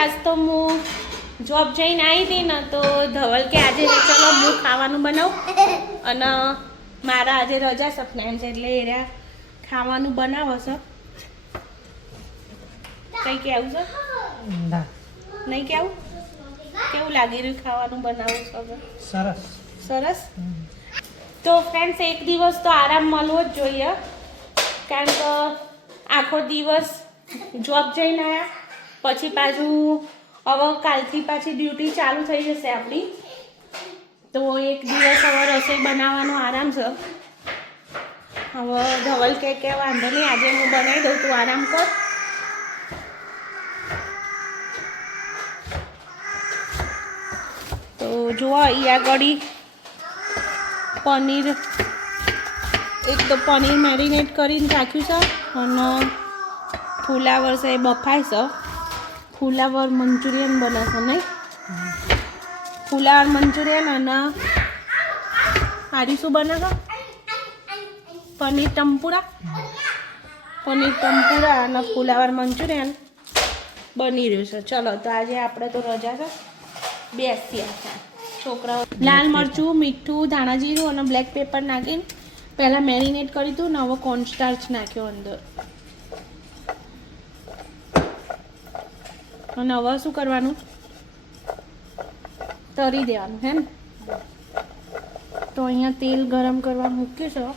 આજ તો હું જોબ જઈને આવી હતી ને તો ધવલ કે આજે ચલો હું ખાવાનું બનાવું અને મારા આજે રજા છે ફ્રેન્ડ્સ એટલે એ રહ્યા ખાવાનું બનાવો છો કંઈ કેવું છે ના નહીં કેવું કેવું લાગી રહ્યું ખાવાનું બનાવું છો સરસ સરસ તો ફ્રેન્ડ્સ એક દિવસ તો આરામ મળવો જ જોઈએ કારણ કે આખો દિવસ જોબ જઈને આવ્યા પછી પાછું હવે કાલથી પાછી ડ્યુટી ચાલુ થઈ જશે આપણી તો એક દિવસ હવે રસોઈ બનાવવાનો આરામ છે હવે ધવલ કે વાંધો નહીં આજે હું બનાવી દઉં તું આરામ કર તો જુઓ અહીંયા ગળી પનીર એક તો પનીર મેરિનેટ કરીને રાખ્યું છે અને ફુલાવર છે એ બફાય છે ફુલાવર મંચુરિયન બનાવશે નહીં ફુલાવર મંચુરિયન અને હારી શું બનાવો પનીર ટમ્પુરા અને ફુલાવર મંચુરિયન બની રહ્યું છે ચલો તો આજે આપણે તો રજા છે બેસીએ છોકરાઓ લાલ મરચું મીઠું ધાણા જીરું અને બ્લેક પેપર નાખીને પહેલાં મેરિનેટ કરી હતું ને હવે કોર્નસ્ટાર્ચ નાખ્યો અંદર અને હવે શું કરવાનું તરી દેવાનું હે ને તો અહીંયા તેલ ગરમ કરવા મૂક્યું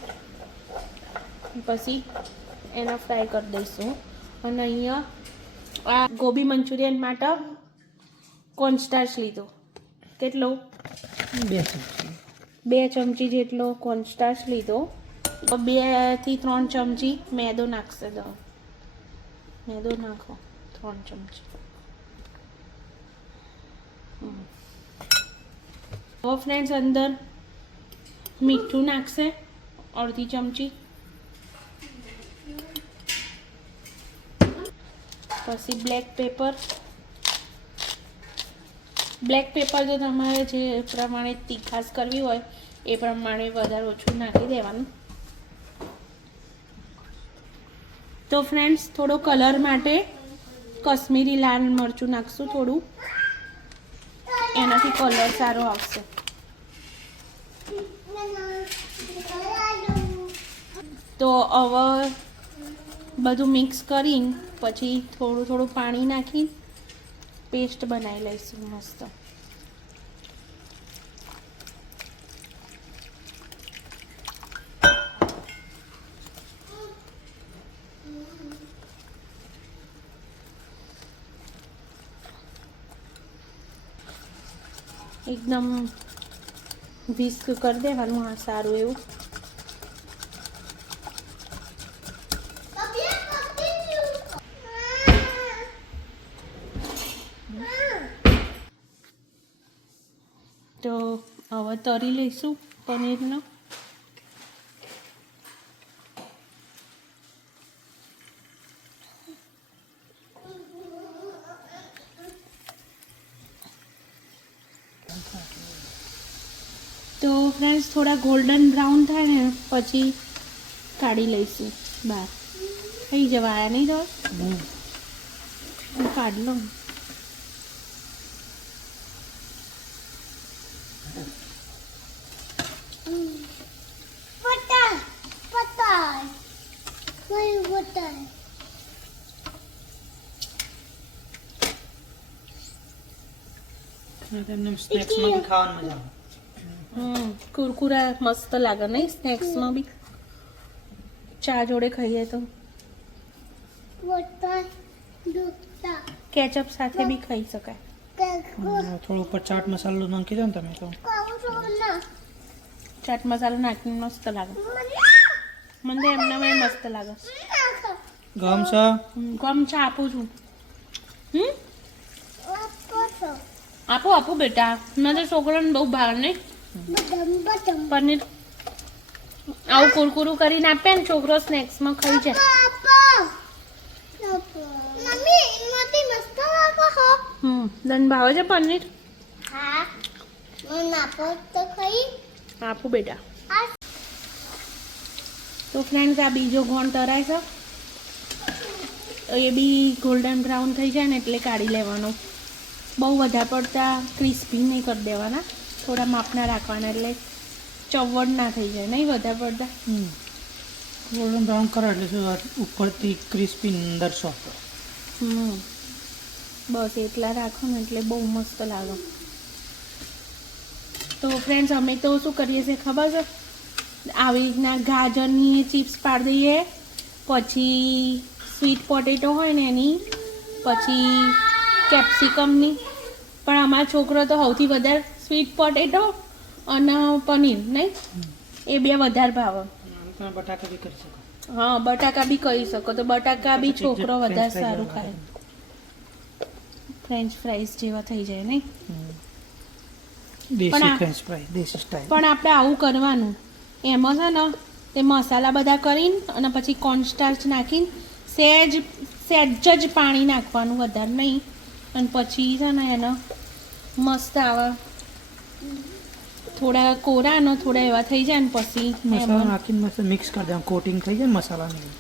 છે પછી એને ફ્રાય કરી દઈશું અને અહીંયા આ ગોબી મંચુરિયન માટે કોર્નસ્ટાર્ચ લીધો કેટલો 2 ચમચી 2 ચમચી જેટલો કોર્નસ્ટાર્ચ લીધો 2 થી 3 ચમચી મેદો નાખશે મેદો નાખો 3 ચમચી હવે ફ્રેન્ડ્સ અંદર મીઠું નાખશે અડધી ચમચી પછી બ્લેક પેપર તો તમારે જે પ્રમાણે તીખાશ કરવી હોય એ પ્રમાણે વધારે ઓછું નાખી દેવાનું તો ફ્રેન્ડ્સ થોડો કલર માટે કશ્મીરી લાલ મરચું નાખશું થોડું એનાથી કલર સારો આવશે તો હવે બધું મિક્સ કરીને પછી થોડું પાણી નાખી પેસ્ટ બનાવી લઈશું મસ્ત એકદમ વિસ્ક કરી દેવાનું આ સારું એવું તો હવે તરી લઈશું પનીરનો તો ફ્રેન્ડ્સ થોડા ગોલ્ડન બ્રાઉન થાય ને પછી કાઢી લઈશું બહાર થઈ જવાયા નહીં તો હું કાઢી લઉં સ્નેક્સમાં બી ખાવાની મજા આવે કુરકુરા મસ્ત લાગે નહીં સ્નેક્સમાં બી ચા જોડે ખાઈએ તો કેચઅપ સાથે બી ખાઈ શકાય થોડું ઉપર ચાટ મસાલો નાખી દો ને તમે તો ચાટ મસાલો નાખીને મસ્ત લાગે મને એમના મસ્ત લાગે ગમ છે આપું છું આપો બેટા મારા છોકરાને બહુ ભાવે નહીં પનીર આવું કુરકુરું કરીને આપે ને છોકરો સ્નેક્સમાં ખાઈ જાય તને ભાવે છે પનીર આપું બેટા તો ફ્રેન્ડ્સ આ બીજો ગોળ તરાય છે એ બી ગોલ્ડન બ્રાઉન થઈ જાય ને એટલે કાઢી લેવાનો. બહુ વધારે પડતા ક્રિસ્પી નહીં કરી દેવાના, થોડા માપના રાખવાના એટલે ચવડ ના થઈ જાય, નહીં વધારે પડતા. ગોલ્ડન બ્રાઉન કરો એટલે શું ઉપરથી ક્રિસ્પી અંદર સોફ્ટ. બસ એટલા રાખો ને એટલે બહુ મસ્ત લાગે. તો ફ્રેન્ડ્સ અમે તો શું કરીએ છીએ ખબર છે, આવી રીતના ગાજરની ચિપ્સ પાડી દઈએ, પછી સ્વીટ પોટેટો હોય ને એની, પછી કેપ્સિકમની. પણ અમારો છોકરો તો સૌથી વધારે સ્વીટ પોટેટો અને પનીર, નહીં એ બે વધારે ભાવે. તમે બટાકા બી કરી શકો. હા બટાકા બી કરી શકો, તો બટાકા બી છોકરો વધારે સારું ખાય. ફ્રેન્ચ ફ્રાઈઝ જેવા થઈ જાય નહીં. દેશી ફ્રેન્ચ ફ્રાઈ, દેશી સ્ટાઈલ. પણ આપણે આવું કરવાનું, એમાં છે ને તે મસાલા બધા કરીને અને પછી કોર્નસ્ટાર્ચ નાખીને સહેજ જ પાણી નાખવાનું, વધારે નહીં. અને પછી છે ને એને મસ્ત આવે, થોડા કોરા અને થોડા એવા થઈ જાય ને પછી મસાલા નાખીને મસ્ત મિક્સ કરી દેવાનું, કોટિંગ થઈ જાય મસાલાની.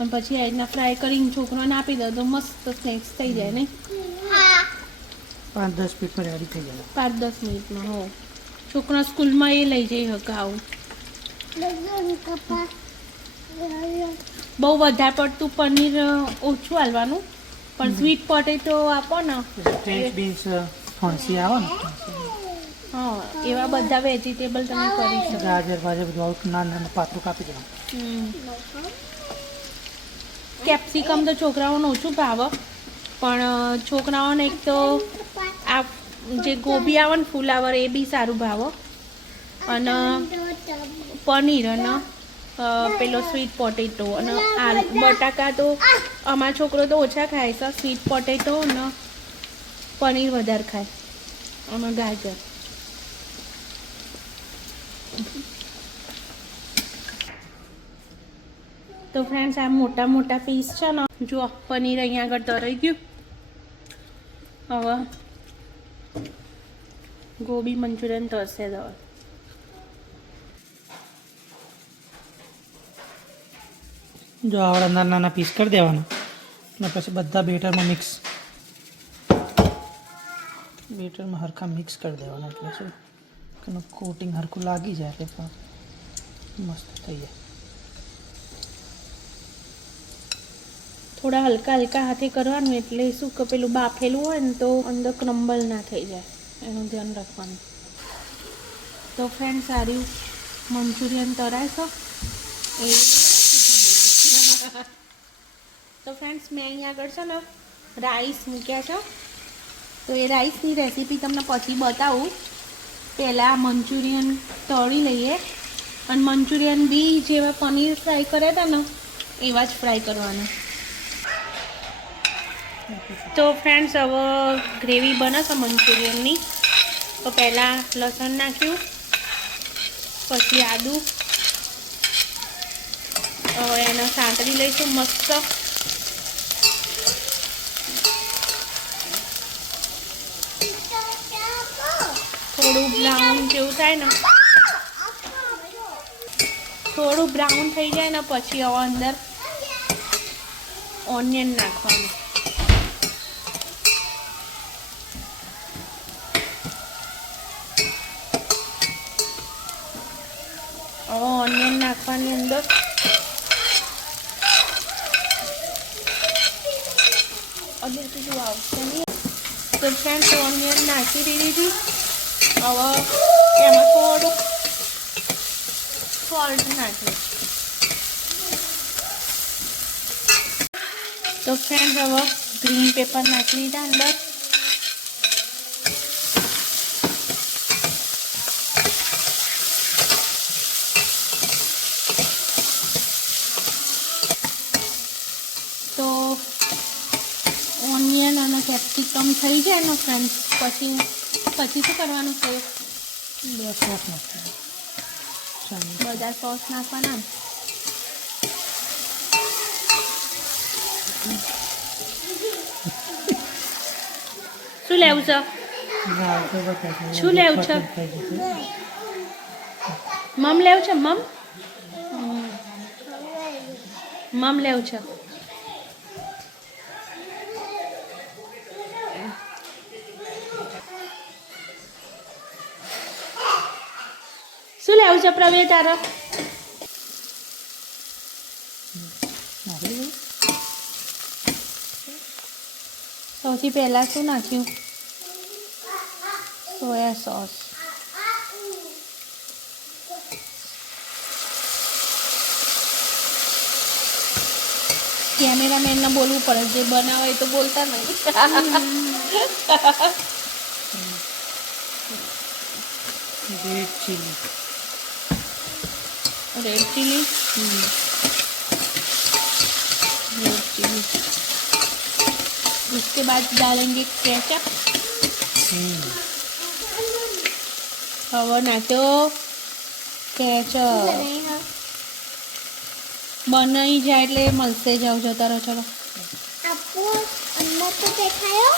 અને પછી આ રીતના ફ્રાય કરીને છોકરાને આપી દો તો મસ્ત સ્નેક્સ થઈ જાય ને. 5-10 મિનિટમાં રેડી થઈ જાય. 5-10 મિનિટમાં. હો છોકરા સ્કૂલમાં એ લઈ જઈ શકે આવું. બહુ વધારે પડતું પનીર ઓછું હાલવાનું, પણ સ્વીટ પોટેટો આપો ને, ફ્રેન્ચ બીન્સ ફણસી આવે ને, હા એવા બધા વેજીટેબલ તમે કરી શકો. ગાજર બાજર બધું આવું નાના પાતળું કાપી દેવાનું. કેપ્સિકમ તો છોકરાઓને ઓછું ભાવે, પણ છોકરાઓને એક તો આ જે ગોબી આવે ને ફુલાવર એ બી સારું ભાવે, અને પનીર અને પેલો સ્વીટ પોટેટો અને બટાકા તો અમારા છોકરો તો ઓછા ખાય છે, સ્વીટ પોટેટો અને પનીર વધારે ખાય અને ગાજર. તો ફ્રેન્ડ્સ આ મોટા મોટા પીસ છે ને, જો પનીર અહીંયા આગળ તરાઈ ગયું. હવે ગોબી મંચુરિયન તરશે દવા. જો આવડા નાના નાના પીસ કરી દેવાના અને પછી બધા બેટરમાં હરખા મિક્સ કરી દેવાના, એટલે શું કે કોટિંગ હરખું લાગી જાય એટલે મસ્ત થઈ જાય. થોડા હલકા હલકા હાથે કરવાનું, એટલે શું કે પેલું બાફેલું હોય ને તો અંદર ક્રમ્બલ ના થઈ જાય, એનું ધ્યાન રાખવાનું. તો ફ્રેન્ડ સારું મંચુરિયન તરાશો એ. તો ફ્રેન્ડ્સ મેં અહીંયા આગળ છે ને રાઈસ મૂક્યા છે, તો એ રાઈસની રેસીપી તમને પછી બતાવું. પહેલાં મંચુરિયન તળી લઈએ, અને મંચુરિયન બી જેવા પનીર ફ્રાય કર્યા હતા ને એવા જ ફ્રાય કરવાના. તો ફ્રેન્ડ્સ હવે ગ્રેવી બનશે મંચુરિયનની. તો પહેલાં લસણ નાખ્યું, પછી આદું, એને સાંતળી લઈશું મસ્ત. થોડું બ્રાઉન જેવું થાય ને, થોડું બ્રાઉન થઈ જાય ને પછી હવે અંદર ઓનિયન નાખવાનું. ઓનિયન નાખવાની અંદર આવશે નહીં. તો ફ્રેન્ડ્સ ઓનિયન નાખી દીધી. હવે એમાં થોડુંક સોલ્ટ નાખ્યું. તો ફ્રેન્ડ્સ હવે ગ્રીન પેપર નાખી દીધા અંદર. તો ઓનિયન અને કેપ્સિકમ થઈ જાય ને ફ્રેન્ડ્સ, પછી શું કરવાનું છે? બધા સોસ નાખવાના. શું લેવું છે? શું લેવું છે? મમ લેવું છે? મમ લેવું છે? છે પ્રવીર તારો? નાખી દઉં? સૌથી પહેલાં શું નાખ્યું? Soya sauce. કેમેરામેનને બોલવું પડે, જે બનાવે એ તો બોલતા નહીં. Red chilli. Red chilli. Red chilli. उसके बाद डालेंगे केचप. હવે નાખ્યો કેચપ. બનાવી જાય એટલે મળશે. જાવ જતા રહો. ચલો આપો અંદર તો દેખાયો.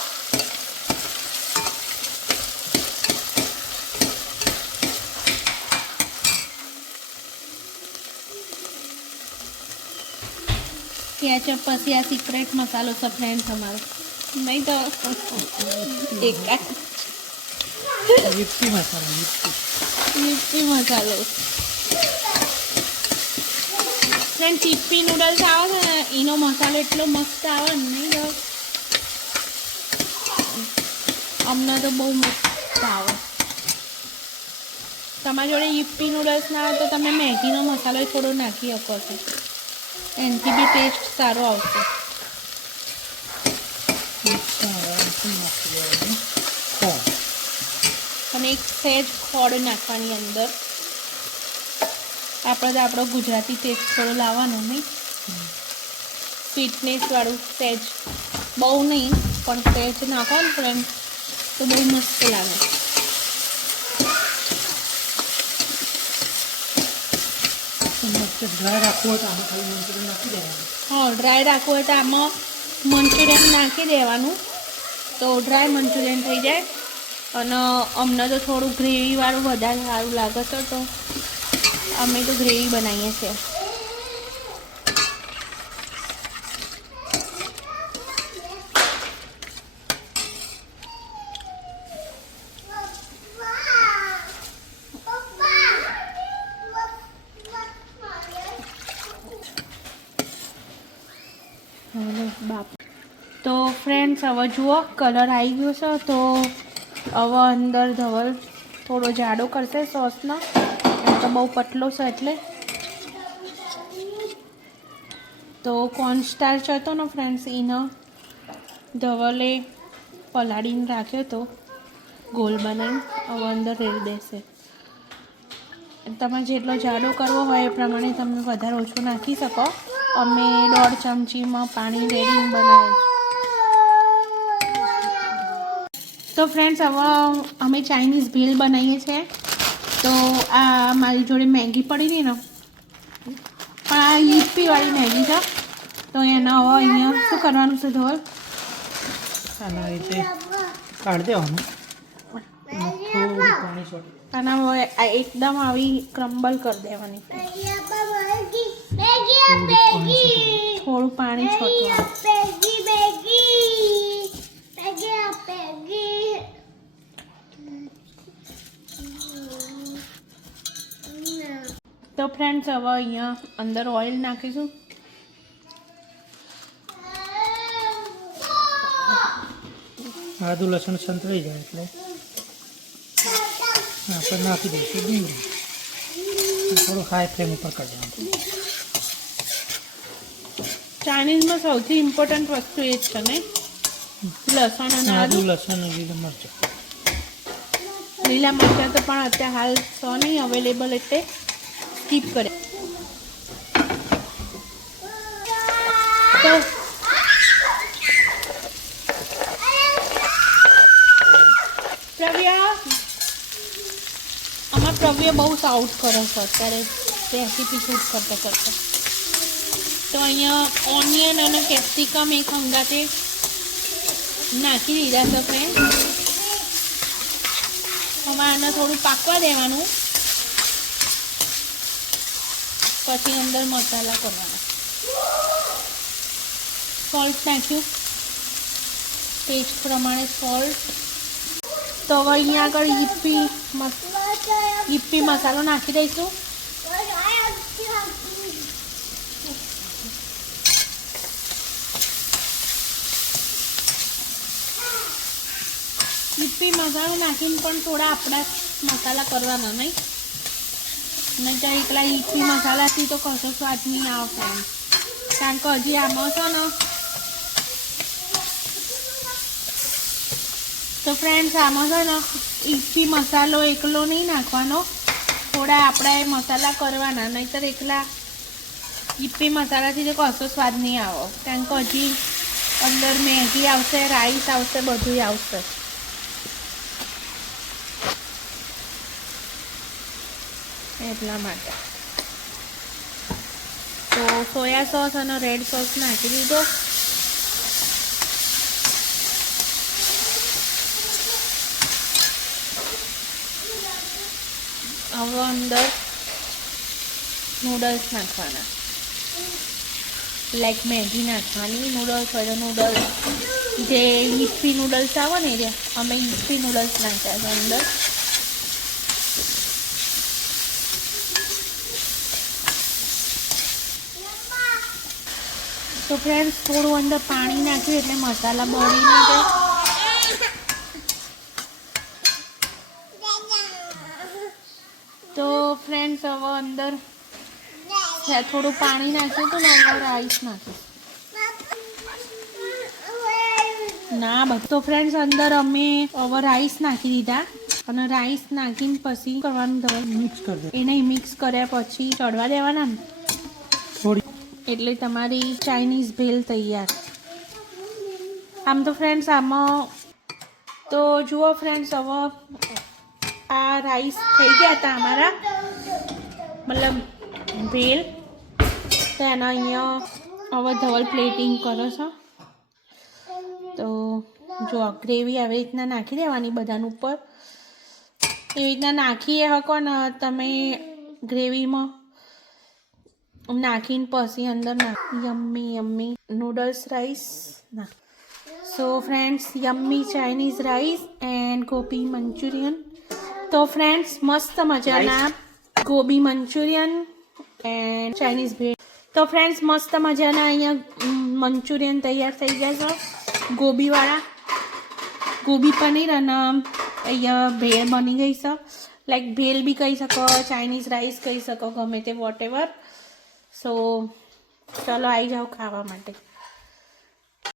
કેચપ પછી આ સિક્રેટ મસાલો છે ફ્રેન્ડ તમારો, નહીં તો એક યીપ્પી મસાલો. ચીપ્પી મસાલો. ફ્રેન્ડ ચીપ્પી નૂડલ્સ આવે છે ને એનો મસાલો એટલો મસ્ત આવે ને, નહીં તો અમને તો બહુ મસ્ત આવે. તમારી જોડે યીપ્પી નૂડલ્સ ના આવે તો તમે મેગીનો મસાલો થોડો નાખી શકો છો, એનાથી બી ટેસ્ટ સારો આવશે. અને એક સહેજ ખોડ નાખવાની અંદર. આપણે તો આપણો ગુજરાતી ટેસ્ટ થોડો લાવવાનો, નહીં સ્વીટનેસવાળું સહેજ, બહુ નહીં પણ સહેજ નાખો ને ફ્રેન્ડ તો બહુ મસ્ત લાગે. ડ્રાય રાખવું હોય તો આમાં ખાલી મંચુરિયન નાખી દેવાનું. હા, ડ્રાય રાખવું હોય તો આમાં મંચુરિયન નાખી દેવાનું તો ડ્રાય મંચુરિયન થઈ જાય. અને અમને તો થોડું ગ્રેવીવાળું વધારે સારું લાગે છે તો અમે તો ગ્રેવી બનાવીએ છીએ. બાપ. તો ફ્રેન્ડ્સ હવે જુઓ કલર આવી ગયો છે. તો હવે અંદર ધવલ થોડો જાડો કરશે સોસનો, એમ તો બહુ પતલો છે એટલે. તો કોર્નસ્ટાર્ચ હતો ને ફ્રેન્ડ્સ એને ધવલે પલાળીને રાખ્યો તો ગોલ બનાવીને, હવે અંદર રેડી દેશે. તમારે જેટલો જાડો કરવો હોય એ પ્રમાણે તમે વધારે ઓછું નાખી શકો. અમે 1.5 ચમચીમાં પાણી રેડીને બનાવીએ. તો ફ્રેન્ડ્સ હવે અમે ચાઇનીઝ ભેલ બનાવીએ છીએ. તો આ મારી જોડે મેગી પડી હતી ને, પણ આ યીપ્પીવાળી મેગી છે. તો એના હવે અહીંયા શું કરવાનું છે ધોલ? આના રીતે કાઢી દેવાનું. થોડું પાણી છોડી આના હવે આ એકદમ આવી ક્રમ્બલ કરી દેવાની. થોડું પાણી છોડવાનું. તો ફ્રેન્ડ્સ હવે અહીંયા અંદર ઓઇલ નાખીશું. આદુ લસણ સંતળાઈ જાય એટલે આપણે નાખી દઈશું ડુંગળી. થોડું હાઈ ફ્લેમ ઉપર કરી દેવાનું. ચાઇનીઝમાં સૌથી ઇમ્પોર્ટન્ટ વસ્તુ એ જ છે ને, લસણ અને આદુ આદુ. લસણ અને લીલા મરચાં. લીલા મરચાં તો પણ અત્યારે હાલ સો નહીં અવેલેબલ એટલે સ્કીપ કરે. તો પ્રવ્ય બહુ સાઉથ કરે છે અત્યારે રેસીપી શૂટ કરતા કરતા. તો અહીંયા ઓનિયન અને કેપ્સિકમ એક હંગાતે નાખી દીધા છે ફ્રેન્ડ. હવે આને થોડું પાકવા દેવાનું, પછી અંદર મસાલા કરવાના. સોલ્ટ નાખ્યું ટેસ્ટ પ્રમાણે સોલ્ટ. તો હવે અહીંયા આગળ યીપ્પી ઈપ્પી મસાલો નાખી દઈશું. ઈપ્પી મસાલો નાખીને પણ થોડા આપણા મસાલા કરવાના નહીં તો એકલા ઈપ્પી મસાલાથી તો કશો સ્વાદ નહીં આવશે એમ. કારણ કે હજી આમાં છે ને તો ફ્રેન્ડ્સ આમાં છે ને ઈપ્પી મસાલો એકલો નહીં નાખવાનો, થોડા આપણા એ મસાલા કરવાના, નહીંતર એકલા ઈપ્પી મસાલાથી તો કશો સ્વાદ નહીં આવે. કારણ કે હજી અંદર મેગી આવશે, રાઈસ આવશે, બધું આવશે. એટલા માટે તો સોયા સોસ અને રેડ સોસ નાખી દીધો. હવે અંદર નૂડલ્સ નાખવાના, લાઈક મેગી નાખવાની. નૂડલ્સ હોય તો નૂડલ્સ, જે ઈપ્પી નૂડલ્સ આવે ને એ અમે ઈપ્પી નૂડલ્સ નાખ્યા છે અંદર. તો ફ્રેન્ડ્સ થોડું અંદર પાણી નાખ્યું એટલે મસાલા બળી ના જાય. તો ફ્રેન્ડ્સ હવે અંદર થોડું પાણી નાખ્યું હતું ને હવે રાઈસ નાખ્યું ના બધું. તો ફ્રેન્ડ્સ અંદર અમે હવે રાઈસ નાખી દીધા અને રાઈસ નાખીને પછી કરવાનું તમારે મિક્સ કરી દે. એને મિક્સ કર્યા પછી ચડવા દેવાના ને થોડી એટલે તમારી ચાઇનીઝ ભેલ તૈયાર. આમ તો ફ્રેન્ડ્સ આમાં તો જુઓ ફ્રેન્ડ્સ હવે આ રાઈસ થઈ ગયા હતા અમારા, મતલબ ભેલ. તો એના અહીંયા હવે ધવલ પ્લેટિંગ કરો છો. તો જો ગ્રેવી આવી રીતના નાખી દેવાની બધાનું ઉપર. એવી રીતના નાખીએ શકો ને તમે ગ્રેવીમાં નાખીને પછી અંદર યમ્મી યમ્મી નૂડલ્સ રાઈસ ના. So friends yummy Chinese rice and gobi Manchurian. તો ફ્રેન્ડ્સ મસ્ત મજાના ગોબી મંચુરિયન એન્ડ ચાઇનીઝ ભેળ. તો ફ્રેન્ડ્સ મસ્ત મજાના અહીંયા મંચુરિયન તૈયાર થઈ ગયા છે, ગોબીવાળા ગોબી પનીર. અને અહીંયા ભેળ બની ગઈ છે, લાઈક ભેળ બી કહી શકો, ચાઇનીઝ રાઈસ કહી શકો, ગમે તે વોટ એવર. સો ચલો આવી જાઓ ખાવા માટે.